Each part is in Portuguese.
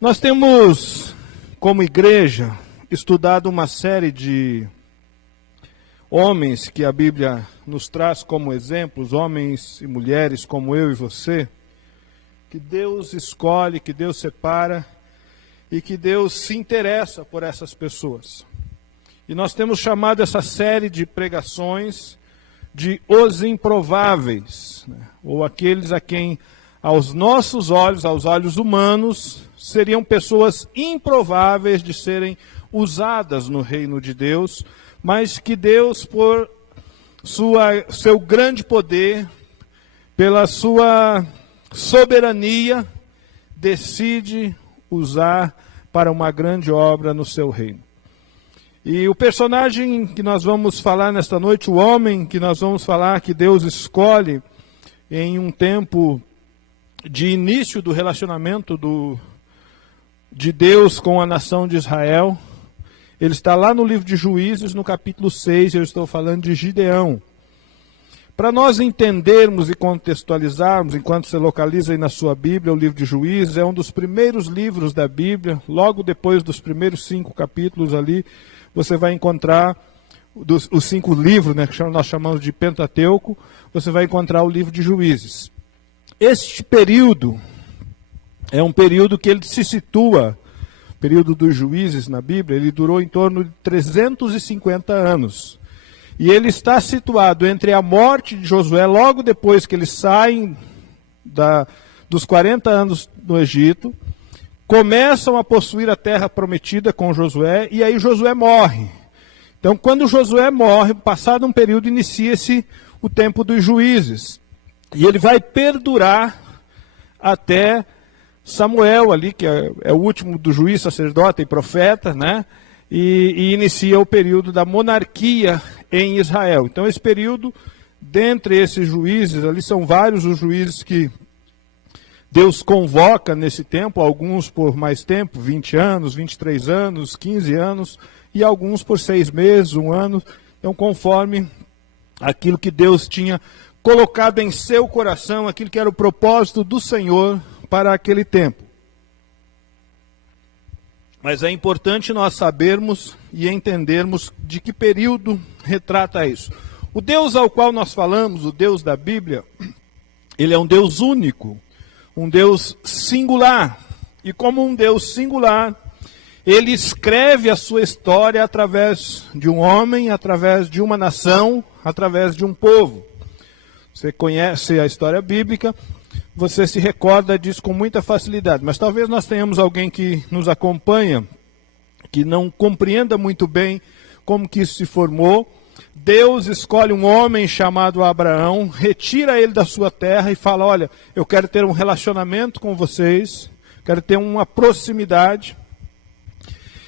Nós temos, como igreja, estudado uma série de homens que a Bíblia nos traz como exemplos, homens e mulheres como eu e você, que Deus escolhe, que Deus separa e que Deus se interessa por essas pessoas. E nós temos chamado essa série de pregações de Os Improváveis, ou aqueles a quem, aos nossos olhos, aos olhos humanos, seriam pessoas improváveis de serem usadas no reino de Deus, mas que Deus, por seu grande poder, pela sua soberania, decide usar para uma grande obra no seu reino. E o personagem que nós vamos falar nesta noite, o homem que nós vamos falar que Deus escolhe em um tempo de início do relacionamento de Deus com a nação de Israel, ele está lá no livro de Juízes, no capítulo 6, eu estou falando de Gideão. Para nós entendermos e contextualizarmos, enquanto você localiza aí na sua Bíblia, o livro de Juízes é um dos primeiros livros da Bíblia, logo depois dos primeiros 5 capítulos ali, você vai encontrar os 5 livros, né, que nós chamamos de Pentateuco, você vai encontrar o livro de Juízes. Este período é um período que ele se situa, o período dos juízes na Bíblia, ele durou em torno de 350 anos. E ele está situado entre a morte de Josué, logo depois que eles saem dos 40 anos no Egito, começam a possuir a terra prometida com Josué, e aí Josué morre. Então, quando Josué morre, passado um período, inicia-se o tempo dos juízes. E ele vai perdurar até Samuel ali, que é o último do juiz, sacerdote e profeta, né? E inicia o período da monarquia em Israel. Então, esse período, dentre esses juízes, ali são vários os juízes que Deus convoca nesse tempo, alguns por mais tempo, 20 anos, 23 anos, 15 anos, e alguns por 6 meses, 1 ano. Então, conforme aquilo que Deus tinha colocado em seu coração, aquilo que era o propósito do Senhor para aquele tempo. Mas é importante nós sabermos e entendermos de que período retrata isso. O Deus ao qual nós falamos, o Deus da Bíblia, ele é um Deus único, um Deus singular. E como um Deus singular, ele escreve a sua história através de um homem, através de uma nação, através de um povo. Você conhece a história bíblica, você se recorda disso com muita facilidade. Mas talvez nós tenhamos alguém que nos acompanha, que não compreenda muito bem como que isso se formou. Deus escolhe um homem chamado Abraão, retira ele da sua terra e fala: olha, eu quero ter um relacionamento com vocês, quero ter uma proximidade,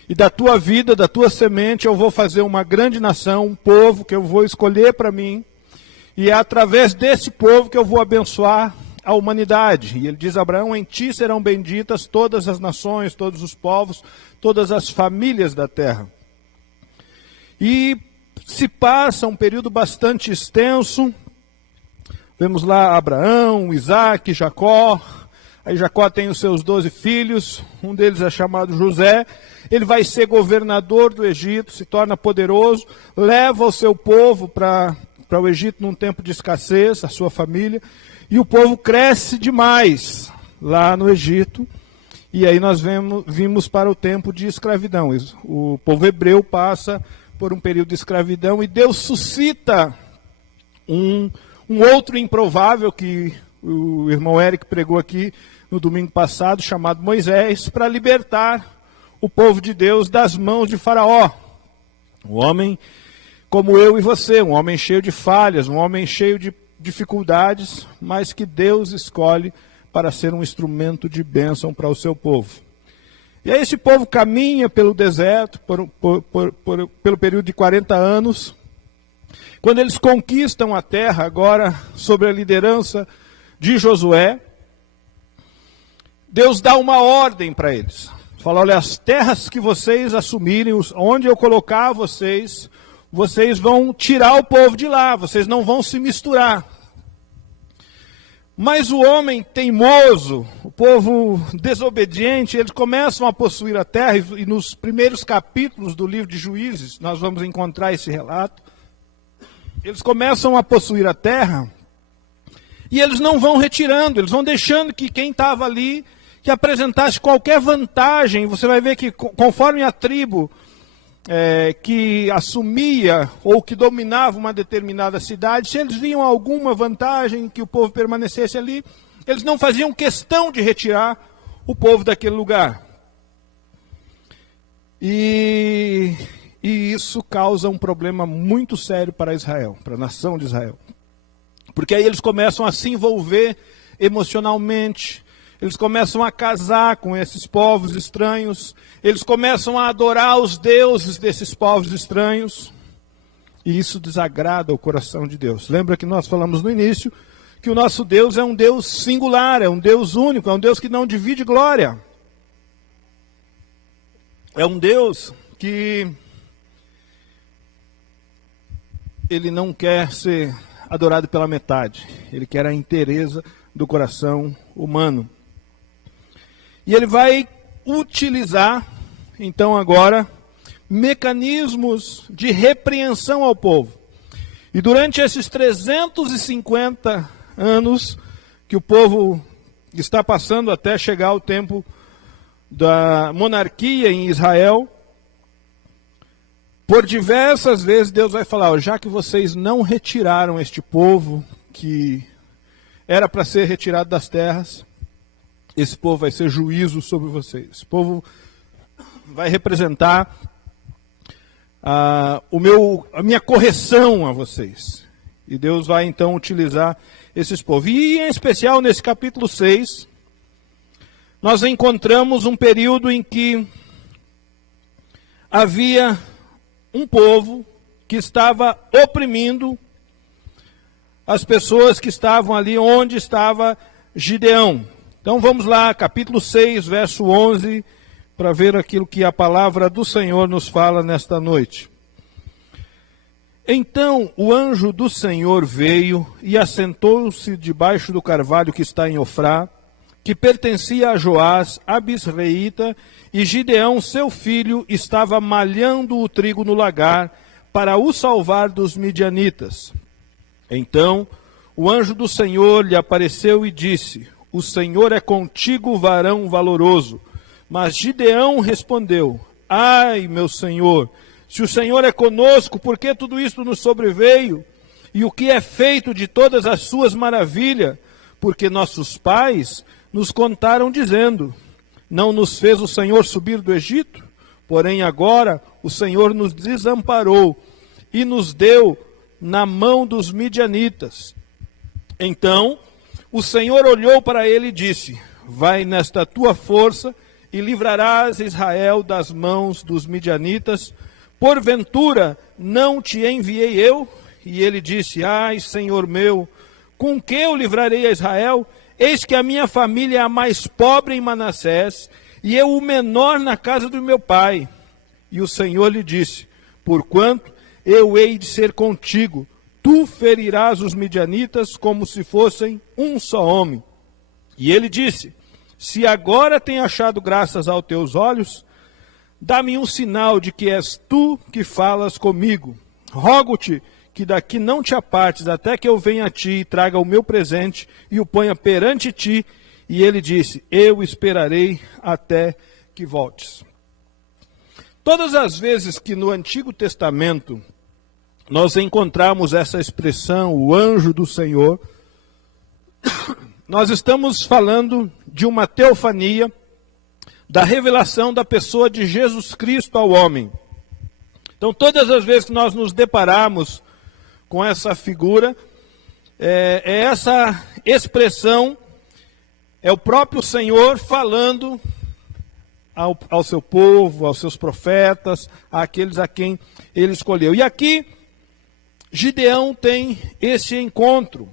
e da tua vida, da tua semente, eu vou fazer uma grande nação, um povo que eu vou escolher para mim, e é através desse povo que eu vou abençoar a humanidade. E ele diz a Abraão: em ti serão benditas todas as nações, todos os povos, todas as famílias da terra. E se passa um período bastante extenso. Vemos lá Abraão, Isaac, Jacó. Aí Jacó tem os seus 12 filhos, um deles é chamado José. Ele vai ser governador do Egito, se torna poderoso, leva o seu povo para o Egito num tempo de escassez, a sua família. E o povo cresce demais lá no Egito. E aí nós vimos para o tempo de escravidão. O povo hebreu passa por um período de escravidão, e Deus suscita um outro improvável, que o irmão Eric pregou aqui no domingo passado, chamado Moisés, para libertar o povo de Deus das mãos de Faraó. Um homem como eu e você, um homem cheio de falhas, um homem cheio de dificuldades, mas que Deus escolhe para ser um instrumento de bênção para o seu povo. E aí esse povo caminha pelo deserto, pelo período de 40 anos. Quando eles conquistam a terra, agora sob a liderança de Josué, Deus dá uma ordem para eles. Fala: olha, as terras que vocês assumirem, onde eu colocar vocês vão tirar o povo de lá, vocês não vão se misturar. Mas o homem teimoso, povo desobediente, eles começam a possuir a terra, e nos primeiros capítulos do livro de Juízes, nós vamos encontrar esse relato. Eles começam a possuir a terra, e eles não vão retirando, eles vão deixando que quem estava ali, que apresentasse qualquer vantagem. Você vai ver que conforme a tribo que assumia ou que dominava uma determinada cidade, se eles viam alguma vantagem que o povo permanecesse ali, eles não faziam questão de retirar o povo daquele lugar. E isso causa um problema muito sério para Israel, para a nação de Israel. Porque aí eles começam a se envolver emocionalmente, eles começam a casar com esses povos estranhos, eles começam a adorar os deuses desses povos estranhos, e isso desagrada o coração de Deus. Lembra que nós falamos no início que o nosso Deus é um Deus singular, é um Deus único, é um Deus que não divide glória. É um Deus que ele não quer ser adorado pela metade, ele quer a inteireza do coração humano. E ele vai utilizar, então agora, mecanismos de repreensão ao povo. E durante esses 350 anos que o povo está passando até chegar ao tempo da monarquia em Israel, por diversas vezes Deus vai falar, já que vocês não retiraram este povo que era para ser retirado das terras, esse povo vai ser juízo sobre vocês. Esse povo vai representar a minha correção a vocês. E Deus vai então utilizar esses povos. E em especial nesse capítulo 6, nós encontramos um período em que havia um povo que estava oprimindo as pessoas que estavam ali onde estava Gideão. Então vamos lá, capítulo 6, verso 11, para ver aquilo que a palavra do Senhor nos fala nesta noite. Então o anjo do Senhor veio e assentou-se debaixo do carvalho que está em Ofrá, que pertencia a Joás, a bisreíta, e Gideão, seu filho, estava malhando o trigo no lagar para o salvar dos midianitas. Então o anjo do Senhor lhe apareceu e disse, o Senhor é contigo, varão valoroso. Mas Gideão respondeu, ai, meu Senhor, se o Senhor é conosco, por que tudo isto nos sobreveio? E o que é feito de todas as suas maravilhas? Porque nossos pais nos contaram dizendo, não nos fez o Senhor subir do Egito? Porém agora o Senhor nos desamparou e nos deu na mão dos midianitas. Então o Senhor olhou para ele e disse, vai nesta tua força e livrarás Israel das mãos dos midianitas. Porventura não te enviei eu? E ele disse, ai, Senhor meu, com que eu livrarei a Israel? Eis que a minha família é a mais pobre em Manassés, e eu o menor na casa do meu pai. E o Senhor lhe disse, porquanto eu hei de ser contigo, tu ferirás os midianitas como se fossem um só homem. E ele disse, se agora tenho achado graças aos teus olhos, dá-me um sinal de que és tu que falas comigo. Rogo-te que daqui não te apartes até que eu venha a ti e traga o meu presente e o ponha perante ti. E ele disse, eu esperarei até que voltes. Todas as vezes que no Antigo Testamento nós encontramos essa expressão, o anjo do Senhor, nós estamos falando de uma teofania, da revelação da pessoa de Jesus Cristo ao homem. Então, todas as vezes que nós nos deparamos com essa figura, essa expressão, é o próprio Senhor falando ao seu povo, aos seus profetas, àqueles a quem ele escolheu. E aqui, Gideão tem esse encontro.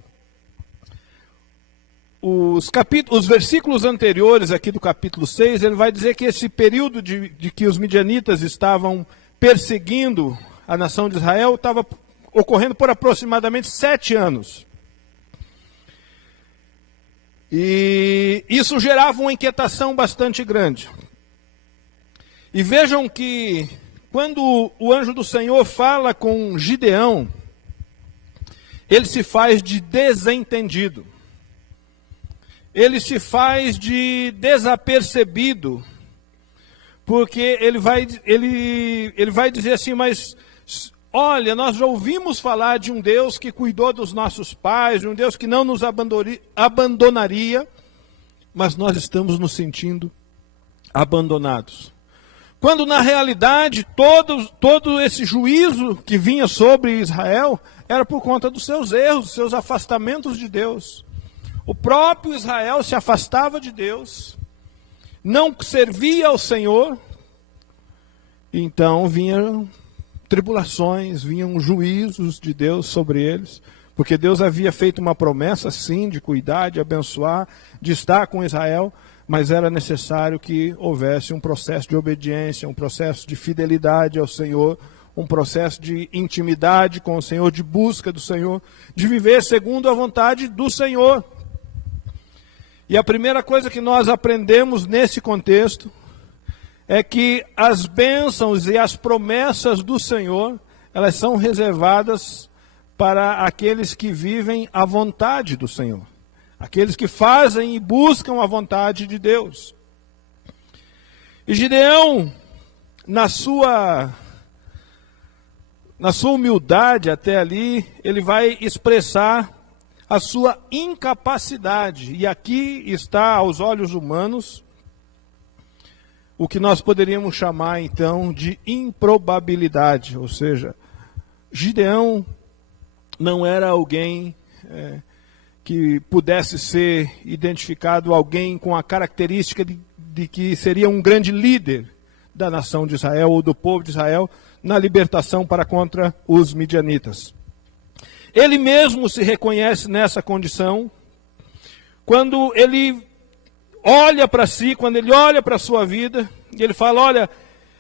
Os versículos anteriores aqui do capítulo 6, ele vai dizer que esse período de que os midianitas estavam perseguindo a nação de Israel estava ocorrendo por aproximadamente 7 anos. E E isso gerava uma inquietação bastante grande. E vejam que quando o anjo do Senhor fala com Gideão, ele se faz de desentendido. Ele se faz de desapercebido. Porque ele vai dizer assim, mas olha, nós já ouvimos falar de um Deus que cuidou dos nossos pais, de um Deus que não nos abandonaria, mas nós estamos nos sentindo abandonados. Quando na realidade todo esse juízo que vinha sobre Israel era por conta dos seus erros, dos seus afastamentos de Deus. O próprio Israel se afastava de Deus, não servia ao Senhor, então vinham tribulações, vinham juízos de Deus sobre eles, porque Deus havia feito uma promessa, sim, de cuidar, de abençoar, de estar com Israel, mas era necessário que houvesse um processo de obediência, um processo de fidelidade ao Senhor, um processo de intimidade com o Senhor, de busca do Senhor, de viver segundo a vontade do Senhor. E a primeira coisa que nós aprendemos nesse contexto é que as bênçãos e as promessas do Senhor, elas são reservadas para aqueles que vivem a vontade do Senhor. Aqueles que fazem e buscam a vontade de Deus. E Gideão, na sua humildade até ali, ele vai expressar a sua incapacidade. E aqui está, aos olhos humanos, o que nós poderíamos chamar então de improbabilidade. Ou seja, Gideão não era alguém que pudesse ser identificado alguém com a característica de que seria um grande líder da nação de Israel ou do povo de Israel na libertação para contra os midianitas. Ele mesmo se reconhece nessa condição quando ele olha para si, quando ele olha para a sua vida, e ele fala, olha,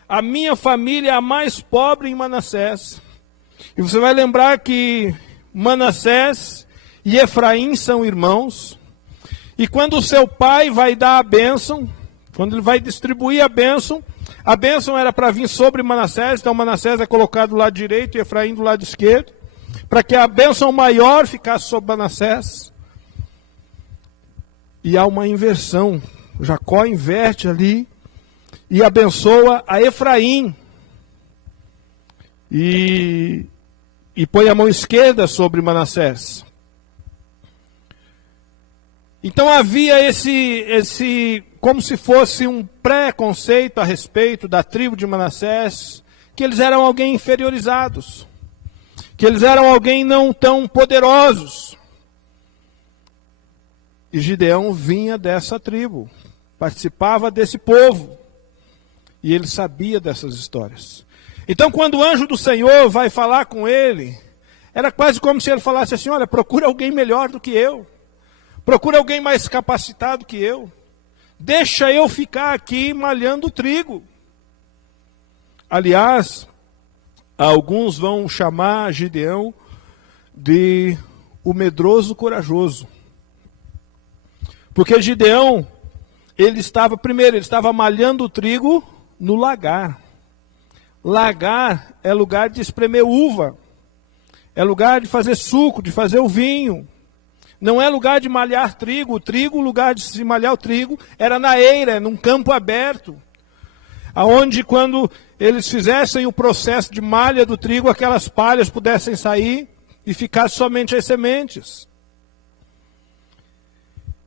a minha família é a mais pobre em Manassés. E você vai lembrar que Manassés e Efraim são irmãos, e quando o seu pai vai dar a bênção, quando ele vai distribuir a bênção era para vir sobre Manassés, então Manassés é colocado do lado direito e Efraim do lado esquerdo, para que a bênção maior ficasse sobre Manassés. E há uma inversão, Jacó inverte ali e abençoa a Efraim, e põe a mão esquerda sobre Manassés. Então havia esse como se fosse um pré-conceito a respeito da tribo de Manassés, que eles eram alguém inferiorizados, que eles eram alguém não tão poderosos. E Gideão vinha dessa tribo, participava desse povo, e ele sabia dessas histórias. Então quando o anjo do Senhor vai falar com ele, era quase como se ele falasse assim, olha, procura alguém melhor do que eu. Procura alguém mais capacitado que eu. Deixa eu ficar aqui malhando trigo. Aliás, alguns vão chamar Gideão de o medroso corajoso. Porque Gideão, ele estava malhando o trigo no lagar. Lagar é lugar de espremer uva. É lugar de fazer suco, de fazer o vinho. Não é lugar de malhar trigo. O lugar de se malhar o trigo era na eira, num campo aberto. Aonde quando eles fizessem o processo de malha do trigo, aquelas palhas pudessem sair e ficar somente as sementes.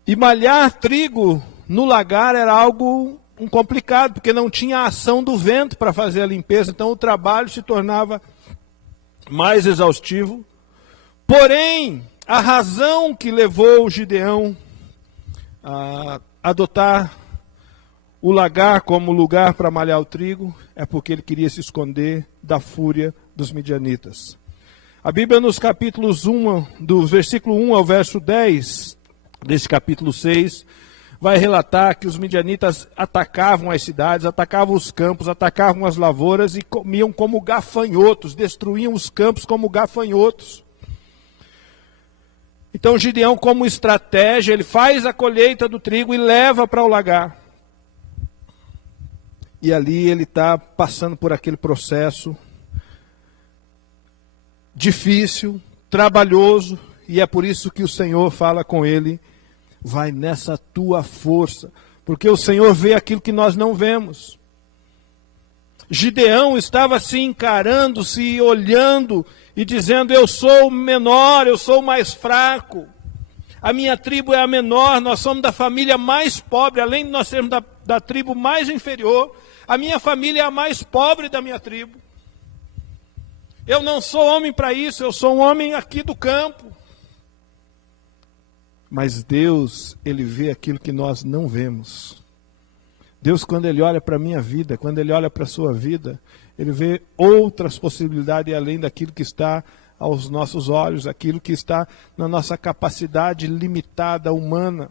E malhar trigo no lagar era algo complicado, porque não tinha a ação do vento para fazer a limpeza, então o trabalho se tornava mais exaustivo. Porém, a razão que levou Gideão a adotar o lagar como lugar para malhar o trigo é porque ele queria se esconder da fúria dos midianitas. A Bíblia nos capítulos 1, do versículo 1 ao verso 10, desse capítulo 6, vai relatar que os midianitas atacavam as cidades, atacavam os campos, atacavam as lavouras e comiam como gafanhotos, destruíam os campos como gafanhotos. Então Gideão, como estratégia, ele faz a colheita do trigo e leva para o lagar. E ali ele está passando por aquele processo difícil, trabalhoso, e é por isso que o Senhor fala com ele: vai nessa tua força, porque o Senhor vê aquilo que nós não vemos. Gideão estava se encarando, se olhando e dizendo: eu sou o menor, eu sou o mais fraco, a minha tribo é a menor, nós somos da família mais pobre, além de nós sermos da tribo mais inferior, a minha família é a mais pobre da minha tribo. Eu não sou homem para isso, eu sou um homem aqui do campo. Mas Deus, Ele vê aquilo que nós não vemos. Deus, quando Ele olha para a minha vida, quando Ele olha para a sua vida, Ele vê outras possibilidades além daquilo que está aos nossos olhos, aquilo que está na nossa capacidade limitada humana.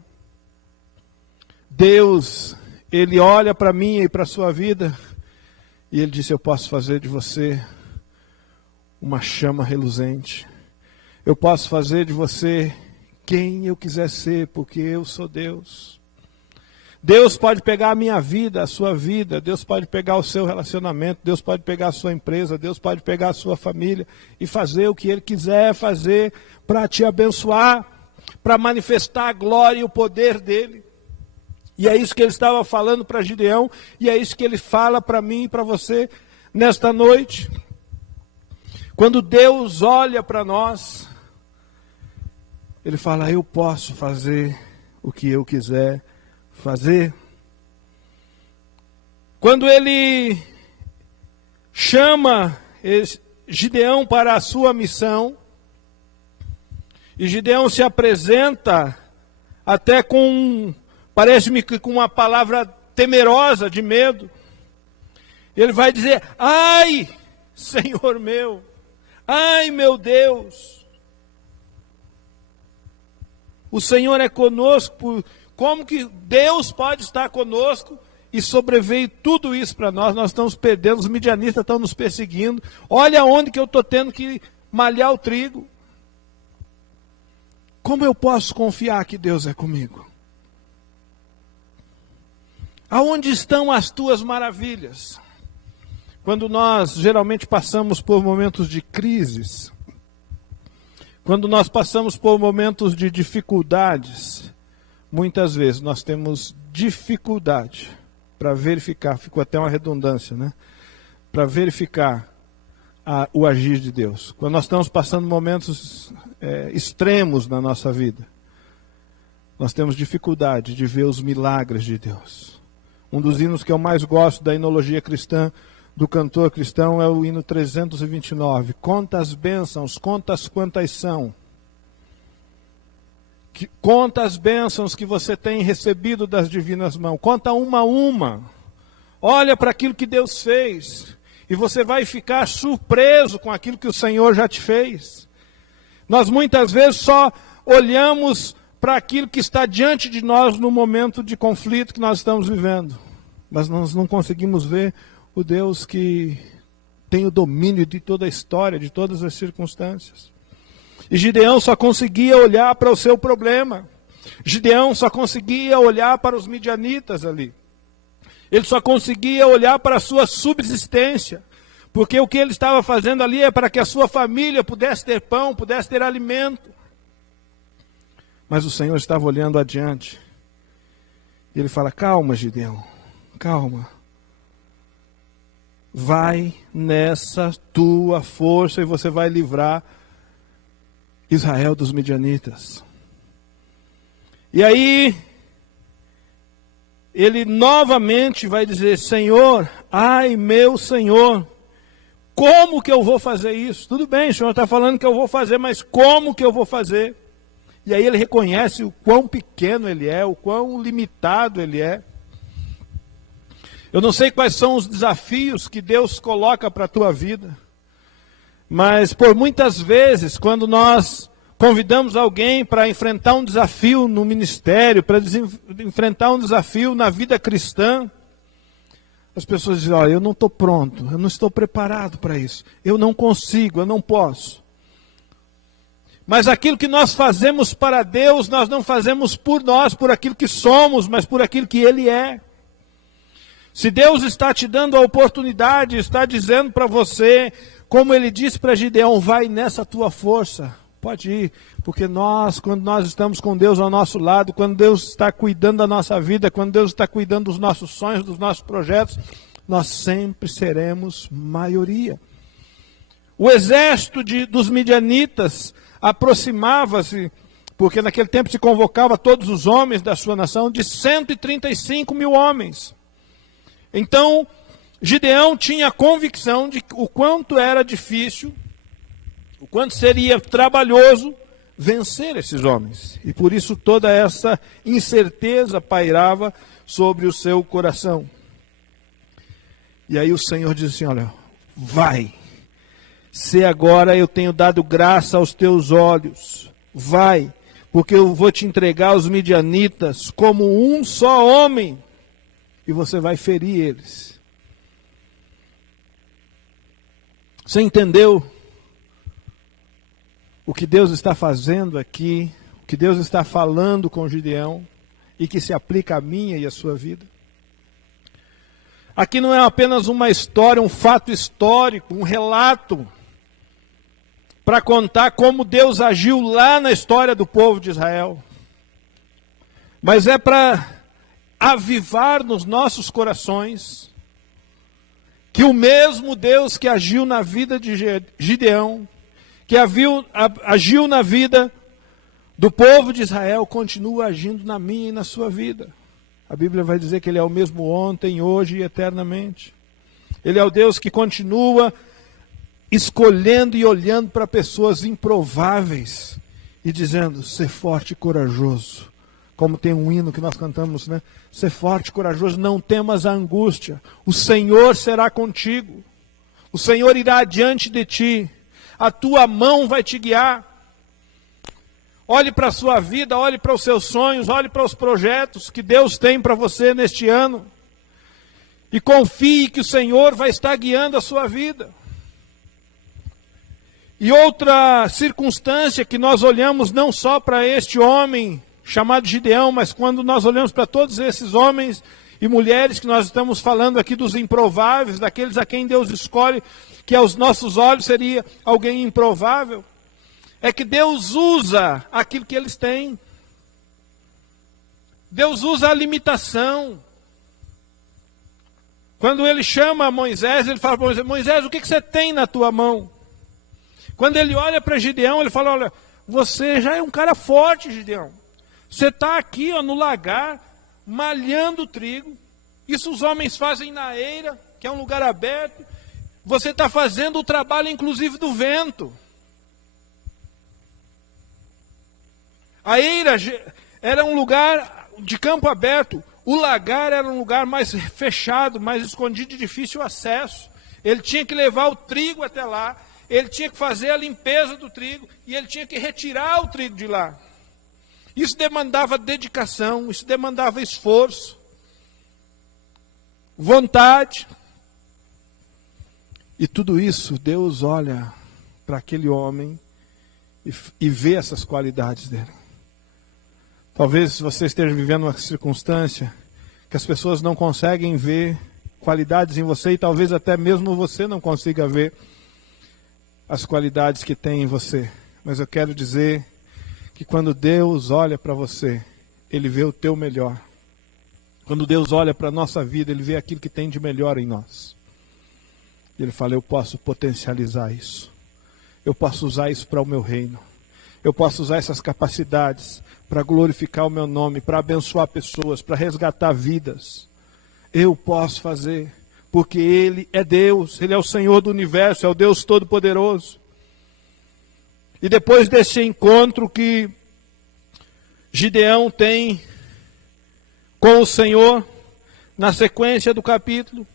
Deus, Ele olha para mim e para a sua vida e Ele diz: eu posso fazer de você uma chama reluzente. Eu posso fazer de você quem eu quiser ser, porque eu sou Deus. Deus pode pegar a minha vida, a sua vida, Deus pode pegar o seu relacionamento, Deus pode pegar a sua empresa, Deus pode pegar a sua família e fazer o que Ele quiser fazer para te abençoar, para manifestar a glória e o poder dEle. E é isso que Ele estava falando para Gideão, e é isso que Ele fala para mim e para você nesta noite. Quando Deus olha para nós, Ele fala: eu posso fazer o que eu quiser fazer. Quando Ele chama Gideão para a sua missão, e Gideão se apresenta até parece-me que com uma palavra temerosa, de medo, ele vai dizer: ai, Senhor meu, ai, meu Deus, o Senhor é conosco. Como que Deus pode estar conosco e sobreveio tudo isso para nós? Nós estamos perdendo, os midianistas estão nos perseguindo. Olha onde que eu estou tendo que malhar o trigo. Como eu posso confiar que Deus é comigo? Aonde estão as tuas maravilhas? Quando nós geralmente passamos por momentos de crises, quando nós passamos por momentos de dificuldades, muitas vezes nós temos dificuldade para verificar, ficou até uma redundância, né? Para verificar o agir de Deus. Quando nós estamos passando momentos extremos na nossa vida, nós temos dificuldade de ver os milagres de Deus. Um dos hinos que eu mais gosto da hinologia cristã, do cantor cristão, é o hino 329. Conta as bênçãos, contas quantas são. Conta as bênçãos que você tem recebido das divinas mãos. Conta uma a uma. Olha para aquilo que Deus fez. E você vai ficar surpreso com aquilo que o Senhor já te fez. Nós muitas vezes só olhamos para aquilo que está diante de nós no momento de conflito que nós estamos vivendo. Mas nós não conseguimos ver o Deus que tem o domínio de toda a história, de todas as circunstâncias. E Gideão só conseguia olhar para o seu problema. Gideão só conseguia olhar para os midianitas ali. Ele só conseguia olhar para a sua subsistência. Porque o que ele estava fazendo ali é para que a sua família pudesse ter pão, pudesse ter alimento. Mas o Senhor estava olhando adiante. E Ele fala: calma, Gideão, calma. Vai nessa tua força e você vai livrar Israel dos midianitas. E aí, ele novamente vai dizer: Senhor, ai meu Senhor, como que eu vou fazer isso? Tudo bem, o Senhor está falando que eu vou fazer, mas como que eu vou fazer? E aí ele reconhece o quão pequeno ele é, o quão limitado ele é. Eu não sei quais são os desafios que Deus coloca para a tua vida, mas por muitas vezes, quando nós convidamos alguém para enfrentar um desafio no ministério, para enfrentar um desafio na vida cristã, as pessoas dizem: olha, eu não estou pronto, eu não estou preparado para isso, eu não consigo, eu não posso. Mas aquilo que nós fazemos para Deus, nós não fazemos por nós, por aquilo que somos, mas por aquilo que Ele é. Se Deus está te dando a oportunidade, está dizendo para você, como Ele disse para Gideão, vai nessa tua força, pode ir, porque quando nós estamos com Deus ao nosso lado, quando Deus está cuidando da nossa vida, quando Deus está cuidando dos nossos sonhos, dos nossos projetos, nós sempre seremos maioria. O exército dos midianitas aproximava-se, porque naquele tempo se convocava todos os homens da sua nação, de 135 mil homens. Então, Gideão tinha a convicção de o quanto era difícil, o quanto seria trabalhoso vencer esses homens. E por isso toda essa incerteza pairava sobre o seu coração. E aí o Senhor diz assim, olha, vai. Se agora eu tenho dado graça aos teus olhos, vai, porque eu vou te entregar os midianitas como um só homem, e você vai ferir eles. Você entendeu o que Deus está fazendo aqui, o que Deus está falando com Gideão, e que se aplica à minha e à sua vida? Aqui não é apenas uma história, um fato histórico, um relato, para contar como Deus agiu lá na história do povo de Israel. Mas é para avivar nos nossos corações que o mesmo Deus que agiu na vida de Gideão, que agiu na vida do povo de Israel, continua agindo na minha e na sua vida. A Bíblia vai dizer que Ele é o mesmo ontem, hoje e eternamente. Ele é o Deus que continua escolhendo e olhando para pessoas improváveis e dizendo, ser forte e corajoso. Como tem um hino que nós cantamos, né? Ser forte e corajoso, não temas a angústia. O Senhor será contigo. O Senhor irá adiante de ti. A tua mão vai te guiar. Olhe para a sua vida, olhe para os seus sonhos, olhe para os projetos que Deus tem para você neste ano. E confie que o Senhor vai estar guiando a sua vida. E outra circunstância que nós olhamos não só para este homem chamado Gideão, mas quando nós olhamos para todos esses homens e mulheres que nós estamos falando aqui dos improváveis, daqueles a quem Deus escolhe, que aos nossos olhos seria alguém improvável, é que Deus usa aquilo que eles têm. Deus usa a limitação. Quando Ele chama Moisés, Ele fala para Moisés, Moisés, o que você tem na tua mão? Quando Ele olha para Gideão, Ele fala, olha, você já é um cara forte, Gideão. Você está aqui no lagar, malhando trigo. Isso os homens fazem na eira, que é um lugar aberto. Você está fazendo o trabalho, inclusive, do vento. A eira era um lugar de campo aberto. O lagar era um lugar mais fechado, mais escondido, de difícil acesso. Ele tinha que levar o trigo até lá. Ele tinha que fazer a limpeza do trigo. E ele tinha que retirar o trigo de lá. Isso demandava dedicação, isso demandava esforço, vontade. E tudo isso, Deus olha para aquele homem e vê essas qualidades dele. Talvez você esteja vivendo uma circunstância que as pessoas não conseguem ver qualidades em você, e talvez até mesmo você não consiga ver as qualidades que tem em você. Mas eu quero dizer que quando Deus olha para você, Ele vê o teu melhor. Quando Deus olha para a nossa vida, Ele vê aquilo que tem de melhor em nós. E Ele fala, eu posso potencializar isso. Eu posso usar isso para o meu reino. Eu posso usar essas capacidades para glorificar o meu nome, para abençoar pessoas, para resgatar vidas. Eu posso fazer, porque Ele é Deus, Ele é o Senhor do universo, é o Deus Todo-Poderoso. E depois desse encontro que Gideão tem com o Senhor, na sequência do capítulo,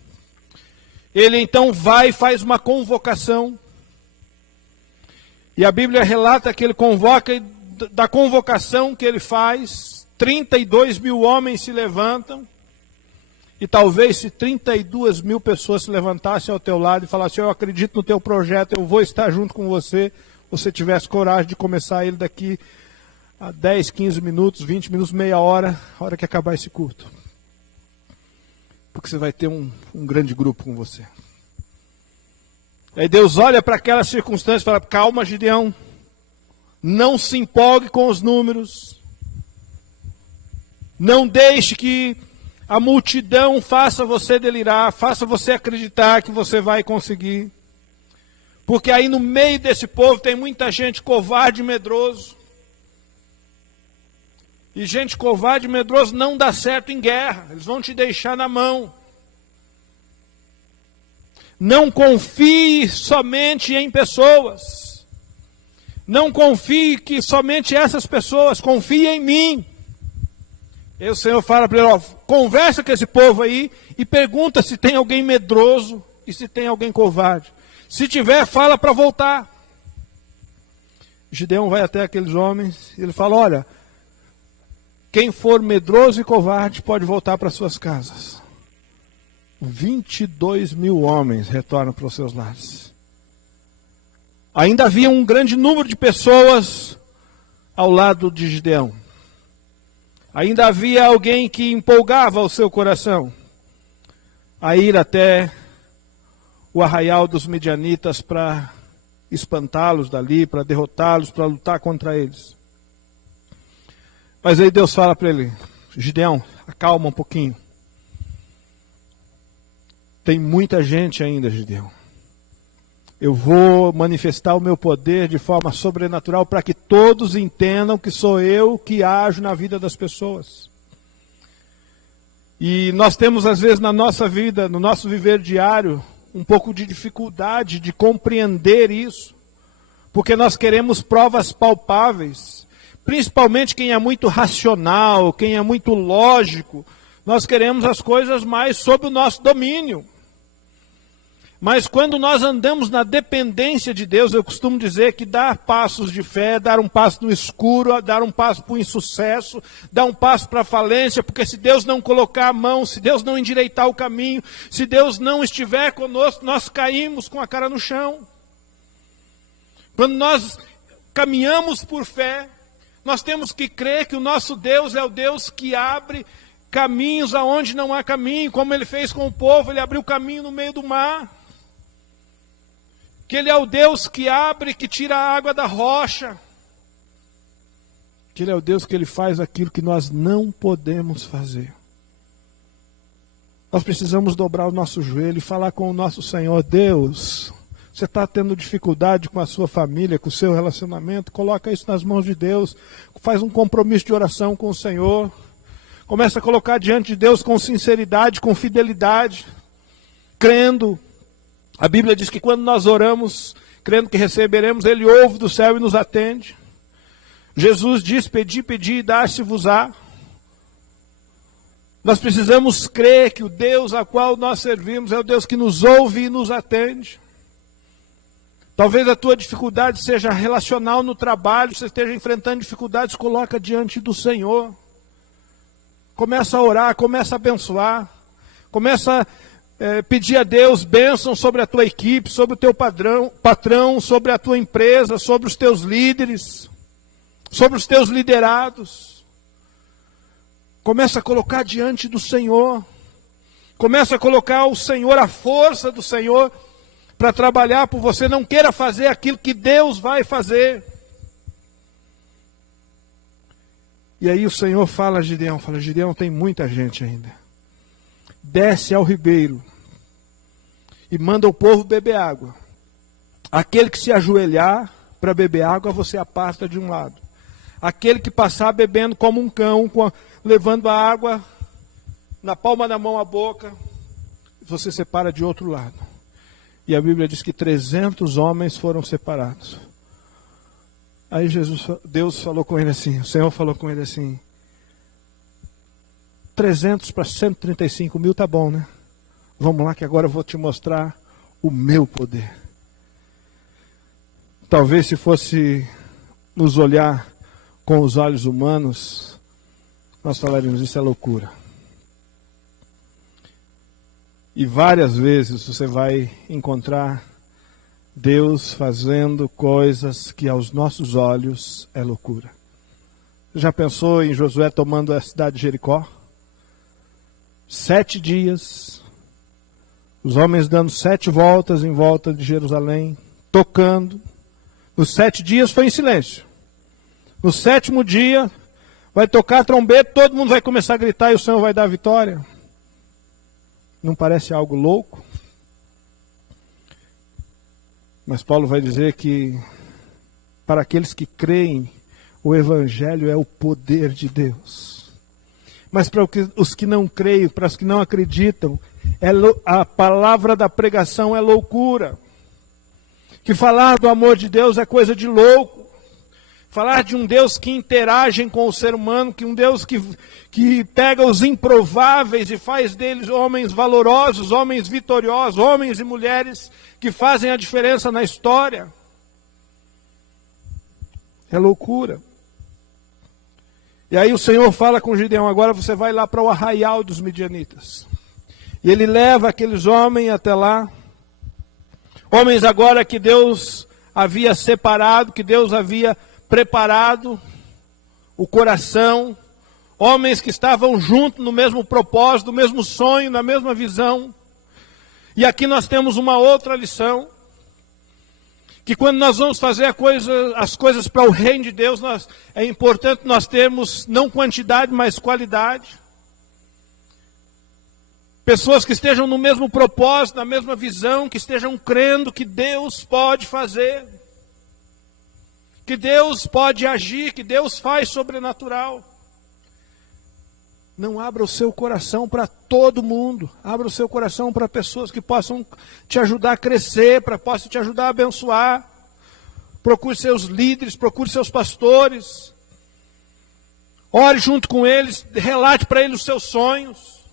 ele então vai e faz uma convocação. E a Bíblia relata que ele convoca, e da convocação que ele faz, 32 mil homens se levantam. E talvez se 32 mil pessoas se levantassem ao teu lado e falassem, eu acredito no teu projeto, eu vou estar junto com você, você tivesse coragem de começar ele daqui a 10, 15 minutos, 20 minutos, meia hora, a hora que acabar esse culto. Porque você vai ter um grande grupo com você. Aí Deus olha para aquela circunstância e fala: calma, Gideão, não se empolgue com os números, não deixe que a multidão faça você delirar, faça você acreditar que você vai conseguir. Porque aí no meio desse povo tem muita gente covarde e medroso. E gente covarde e medroso não dá certo em guerra. Eles vão te deixar na mão. Não confie somente em pessoas. Não confie que somente essas pessoas, confie em mim. E o Senhor fala para ele: ó, conversa com esse povo aí e pergunta se tem alguém medroso e se tem alguém covarde. Se tiver, fala para voltar. Gideão vai até aqueles homens e ele fala: olha, quem for medroso e covarde pode voltar para suas casas. 22 mil homens retornam para os seus lares. Ainda havia um grande número de pessoas ao lado de Gideão. Ainda havia alguém que empolgava o seu coração a ir até o arraial dos midianitas para espantá-los dali, para derrotá-los, para lutar contra eles. Mas aí Deus fala para ele: Gideão, acalma um pouquinho. Tem muita gente ainda, Gideão. Eu vou manifestar o meu poder de forma sobrenatural para que todos entendam que sou eu que ajo na vida das pessoas. E nós temos às vezes na nossa vida, no nosso viver diário, um pouco de dificuldade de compreender isso. Porque nós queremos provas palpáveis. Principalmente quem é muito racional, quem é muito lógico, nós queremos as coisas mais sob o nosso domínio. Mas quando nós andamos na dependência de Deus, eu costumo dizer que dar passos de fé, dar um passo no escuro, dar um passo para o insucesso, dar um passo para a falência, porque se Deus não colocar a mão, se Deus não endireitar o caminho, se Deus não estiver conosco, nós caímos com a cara no chão. Quando nós caminhamos por fé, nós temos que crer que o nosso Deus é o Deus que abre caminhos aonde não há caminho, como Ele fez com o povo, Ele abriu caminho no meio do mar. Que Ele é o Deus que abre, que tira a água da rocha. Que Ele é o Deus que Ele faz aquilo que nós não podemos fazer. Nós precisamos dobrar o nosso joelho e falar com o nosso Senhor: Deus, você está tendo dificuldade com a sua família, com o seu relacionamento, coloca isso nas mãos de Deus, faz um compromisso de oração com o Senhor, começa a colocar diante de Deus com sinceridade, com fidelidade, crendo. A Bíblia diz que quando nós oramos, crendo que receberemos, Ele ouve do céu e nos atende. Jesus diz: pedi, pedi e dar-se-vos-á. Nós precisamos crer que o Deus a qual nós servimos é o Deus que nos ouve e nos atende. Talvez a tua dificuldade seja relacional no trabalho, você esteja enfrentando dificuldades, coloca diante do Senhor. Começa a orar, começa a abençoar, começa a pedir a Deus bênção sobre a tua equipe, sobre o teu patrão, sobre a tua empresa, sobre os teus líderes, sobre os teus liderados. Começa a colocar diante do Senhor, começa a colocar o Senhor, a força do Senhor, para trabalhar por você. Não queira fazer aquilo que Deus vai fazer. E aí o Senhor fala a Gideão, Gideão, tem muita gente ainda. Desce ao ribeiro e manda o povo beber água. Aquele que se ajoelhar para beber água, você aparta de um lado. Aquele que passar bebendo como um cão, levando a água na palma da mão à boca, você separa de outro lado. E a Bíblia diz que 300 homens foram separados. Aí Deus falou com ele assim, o Senhor falou com ele assim: 300 para 135 mil, tá bom, né? Vamos lá que agora eu vou te mostrar o meu poder. Talvez se fosse nos olhar com os olhos humanos, nós falaríamos: isso é loucura. E várias vezes você vai encontrar Deus fazendo coisas que aos nossos olhos é loucura. Você já pensou em Josué tomando a cidade de Jericó? 7 dias, os homens dando 7 voltas em volta de Jerusalém, tocando. Nos 7 dias foi em silêncio. No 7º dia, vai tocar a trombeta, todo mundo vai começar a gritar e o Senhor vai dar a vitória. Não parece algo louco? Mas Paulo vai dizer que para aqueles que creem, o Evangelho é o poder de Deus. Mas para os que não creem, para os que não acreditam, a palavra da pregação é loucura. Que falar do amor de Deus é coisa de louco. Falar de um Deus que interage com o ser humano, que um Deus que pega os improváveis e faz deles homens valorosos, homens vitoriosos, homens e mulheres que fazem a diferença na história. É loucura. E aí o Senhor fala com Gideão, agora você vai lá para o arraial dos midianitas. E ele leva aqueles homens até lá. Homens agora que Deus havia separado, que Deus havia preparado o coração. Homens que estavam juntos no mesmo propósito, no mesmo sonho, na mesma visão. E aqui nós temos uma outra lição. Que quando nós vamos fazer as coisas para o reino de Deus, é importante nós termos não quantidade, mas qualidade. Pessoas que estejam no mesmo propósito, na mesma visão, que estejam crendo que Deus pode fazer. Que Deus pode agir, que Deus faz sobrenatural. Não abra o seu coração para todo mundo. Abra o seu coração para pessoas que possam te ajudar a crescer, possam te ajudar a abençoar. Procure seus líderes, procure seus pastores. Ore junto com eles, relate para eles os seus sonhos.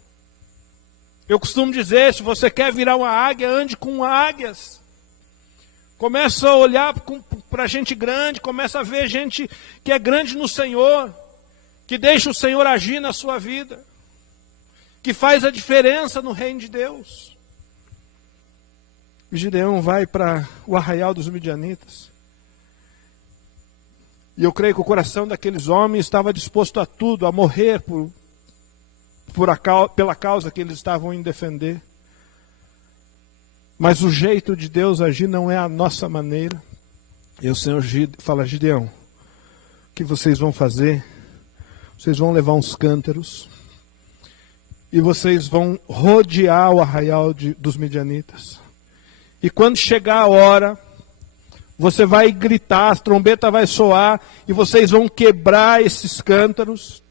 Eu costumo dizer, se você quer virar uma águia, ande com águias. Começa a olhar para gente grande, começa a ver gente que é grande no Senhor, que deixa o Senhor agir na sua vida, que faz a diferença no reino de Deus. E Gideão vai para o arraial dos midianitas. E eu creio que o coração daqueles homens estava disposto a tudo, a morrer pela causa que eles estavam em defender. Mas o jeito de Deus agir não é a nossa maneira. E o Senhor fala, Gideão, o que vocês vão fazer? Vocês vão levar uns cântaros e vocês vão rodear o arraial dos midianitas. E quando chegar a hora, você vai gritar, a trombeta vai soar e vocês vão quebrar esses cântaros.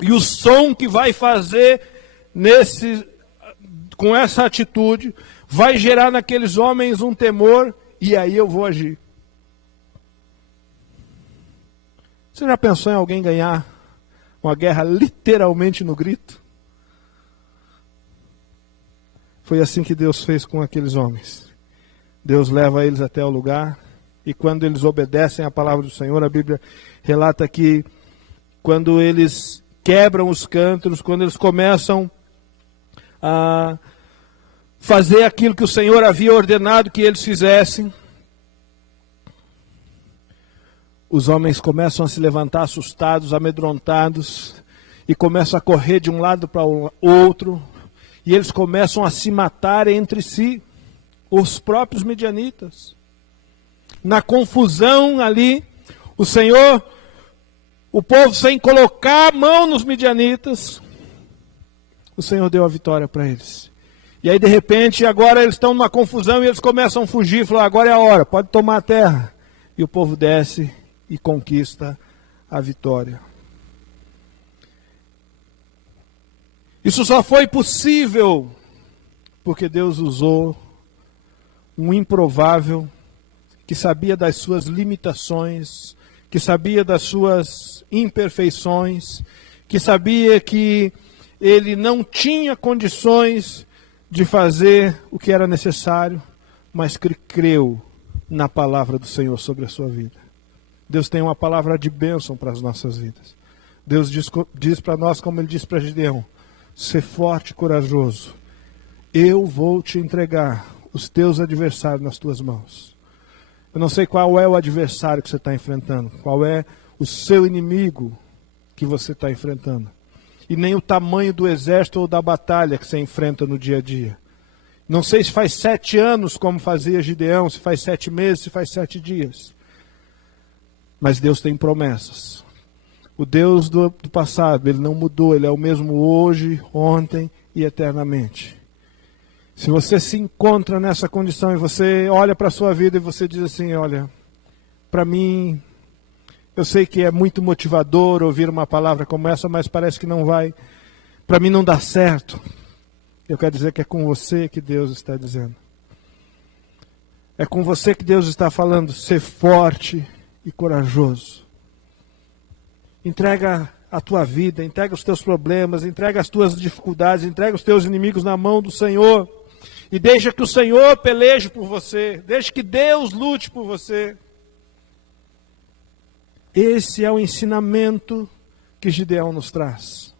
E o som que vai fazer com essa atitude vai gerar naqueles homens um temor, e aí eu vou agir. Você já pensou em alguém ganhar uma guerra literalmente no grito? Foi assim que Deus fez com aqueles homens. Deus leva eles até o lugar, e quando eles obedecem à palavra do Senhor, a Bíblia relata que quando eles quebram os cântaros, quando eles começam a fazer aquilo que o Senhor havia ordenado que eles fizessem, os homens começam a se levantar assustados, amedrontados, e começam a correr de um lado para o outro, e eles começam a se matar entre si, os próprios midianitas. Na confusão ali, o povo sem colocar a mão nos midianitas, o Senhor deu a vitória para eles. E aí de repente, agora eles estão numa confusão e eles começam a fugir, falam, agora é a hora, pode tomar a terra. E o povo desce e conquista a vitória. Isso só foi possível porque Deus usou um improvável que sabia das suas limitações, que sabia das suas imperfeições, que sabia que ele não tinha condições de fazer o que era necessário, mas que creu na palavra do Senhor sobre a sua vida. Deus tem uma palavra de bênção para as nossas vidas. Deus diz para nós, como ele disse para Gideão, ser forte e corajoso. Eu vou te entregar os teus adversários nas tuas mãos. Eu não sei qual é o adversário que você está enfrentando, qual é o seu inimigo que você está enfrentando. E nem o tamanho do exército ou da batalha que você enfrenta no dia a dia. Não sei se faz 7 anos como fazia Gideão, se faz 7 meses, se faz 7 dias. Mas Deus tem promessas. O Deus do passado, Ele não mudou, Ele é o mesmo hoje, ontem e eternamente. Se você se encontra nessa condição e você olha para a sua vida e você diz assim, olha, para mim, eu sei que é muito motivador ouvir uma palavra como essa, mas parece que não vai, para mim não dá certo. Eu quero dizer que é com você que Deus está dizendo. É com você que Deus está falando, ser forte e corajoso. Entrega a tua vida, entrega os teus problemas, entrega as tuas dificuldades, entrega os teus inimigos na mão do Senhor. E deixa que o Senhor peleje por você, deixa que Deus lute por você. Esse é o ensinamento que Gideão nos traz.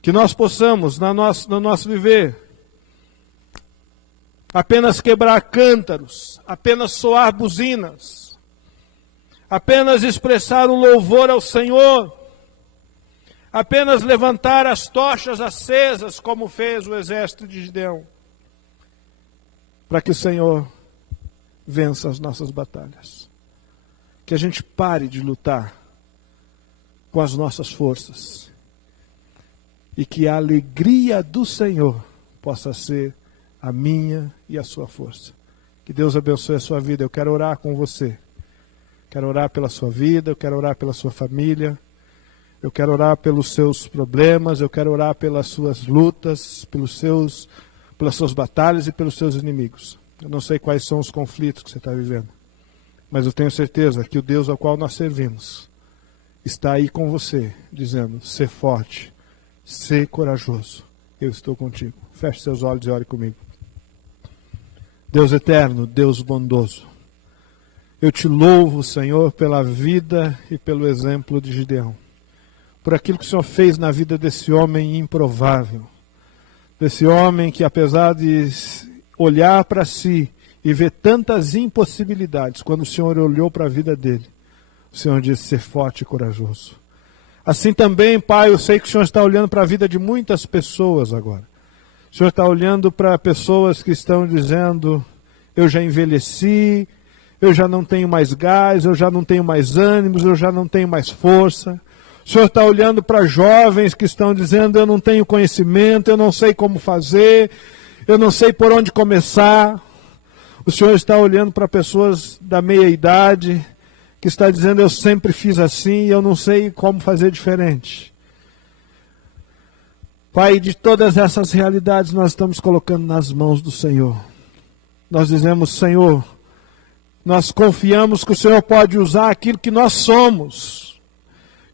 Que nós possamos, no nosso viver, apenas quebrar cântaros, apenas soar buzinas, apenas expressar o louvor ao Senhor, apenas levantar as tochas acesas, como fez o exército de Gideão, para que o Senhor vença as nossas batalhas. Que a gente pare de lutar com as nossas forças. E que a alegria do Senhor possa ser a minha e a sua força. Que Deus abençoe a sua vida. Eu quero orar com você. Quero orar pela sua vida, eu quero orar pela sua família. Eu quero orar pelos seus problemas, eu quero orar pelas suas lutas, pelas suas batalhas e pelos seus inimigos. Eu não sei quais são os conflitos que você está vivendo, mas eu tenho certeza que o Deus ao qual nós servimos está aí com você, dizendo, ser forte, ser corajoso, eu estou contigo. Feche seus olhos e ore comigo. Deus eterno, Deus bondoso, eu te louvo, Senhor, pela vida e pelo exemplo de Gideão, por aquilo que o Senhor fez na vida desse homem improvável, desse homem que, apesar de olhar para si e ver tantas impossibilidades, quando o Senhor olhou para a vida dele, o Senhor disse ser forte e corajoso. Assim também, Pai, eu sei que o Senhor está olhando para a vida de muitas pessoas agora. O Senhor está olhando para pessoas que estão dizendo, eu já envelheci, eu já não tenho mais gás, eu já não tenho mais ânimos, eu já não tenho mais força. O Senhor está olhando para jovens que estão dizendo, eu não tenho conhecimento, eu não sei como fazer, eu não sei por onde começar. O Senhor está olhando para pessoas da meia-idade, que está dizendo, eu sempre fiz assim e eu não sei como fazer diferente. Pai, de todas essas realidades nós estamos colocando nas mãos do Senhor. Nós dizemos, Senhor, nós confiamos que o Senhor pode usar aquilo que nós somos,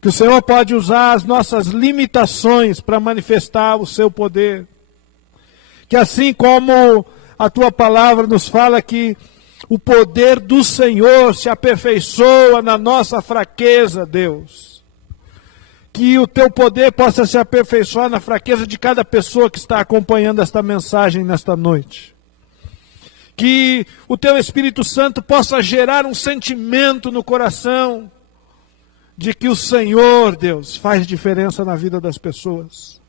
que o Senhor pode usar as nossas limitações para manifestar o seu poder. Que assim como a tua palavra nos fala que o poder do Senhor se aperfeiçoa na nossa fraqueza, Deus. Que o teu poder possa se aperfeiçoar na fraqueza de cada pessoa que está acompanhando esta mensagem nesta noite. Que o teu Espírito Santo possa gerar um sentimento no coração de que o Senhor, Deus, faz diferença na vida das pessoas.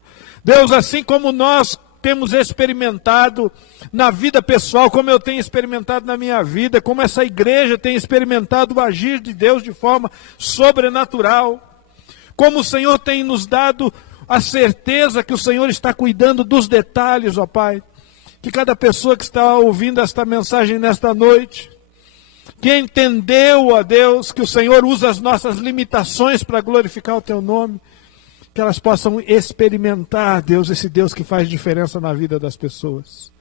Deus, assim como nós temos experimentado na vida pessoal, como eu tenho experimentado na minha vida, como essa igreja tem experimentado o agir de Deus de forma sobrenatural, como o Senhor tem nos dado a certeza que o Senhor está cuidando dos detalhes, ó Pai, que cada pessoa que está ouvindo esta mensagem nesta noite, que entendeu, ó Deus, que o Senhor usa as nossas limitações para glorificar o Teu nome, que elas possam experimentar, Deus, esse Deus que faz diferença na vida das pessoas.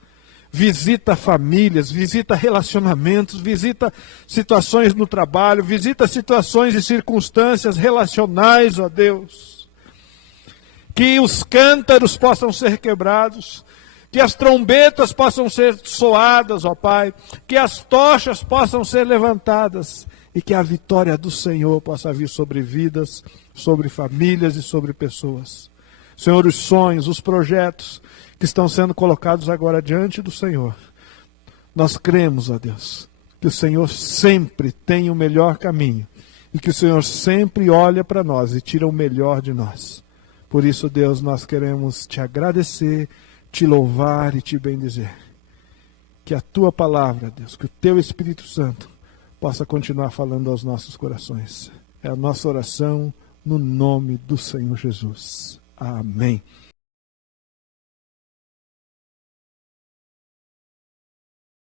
Visita famílias, visita relacionamentos, visita situações no trabalho, visita situações e circunstâncias relacionais, ó Deus. Que os cântaros possam ser quebrados, que as trombetas possam ser soadas, ó Pai, que as tochas possam ser levantadas e que a vitória do Senhor possa vir sobre vidas, sobre famílias e sobre pessoas. Senhor, os sonhos, os projetos que estão sendo colocados agora diante do Senhor, nós cremos, ó Deus, que o Senhor sempre tem o melhor caminho e que o Senhor sempre olha para nós e tira o melhor de nós. Por isso, Deus, nós queremos te agradecer, te louvar e te bendizer. Que a tua palavra, Deus, que o teu Espírito Santo possa continuar falando aos nossos corações. É a nossa oração no nome do Senhor Jesus. Amém.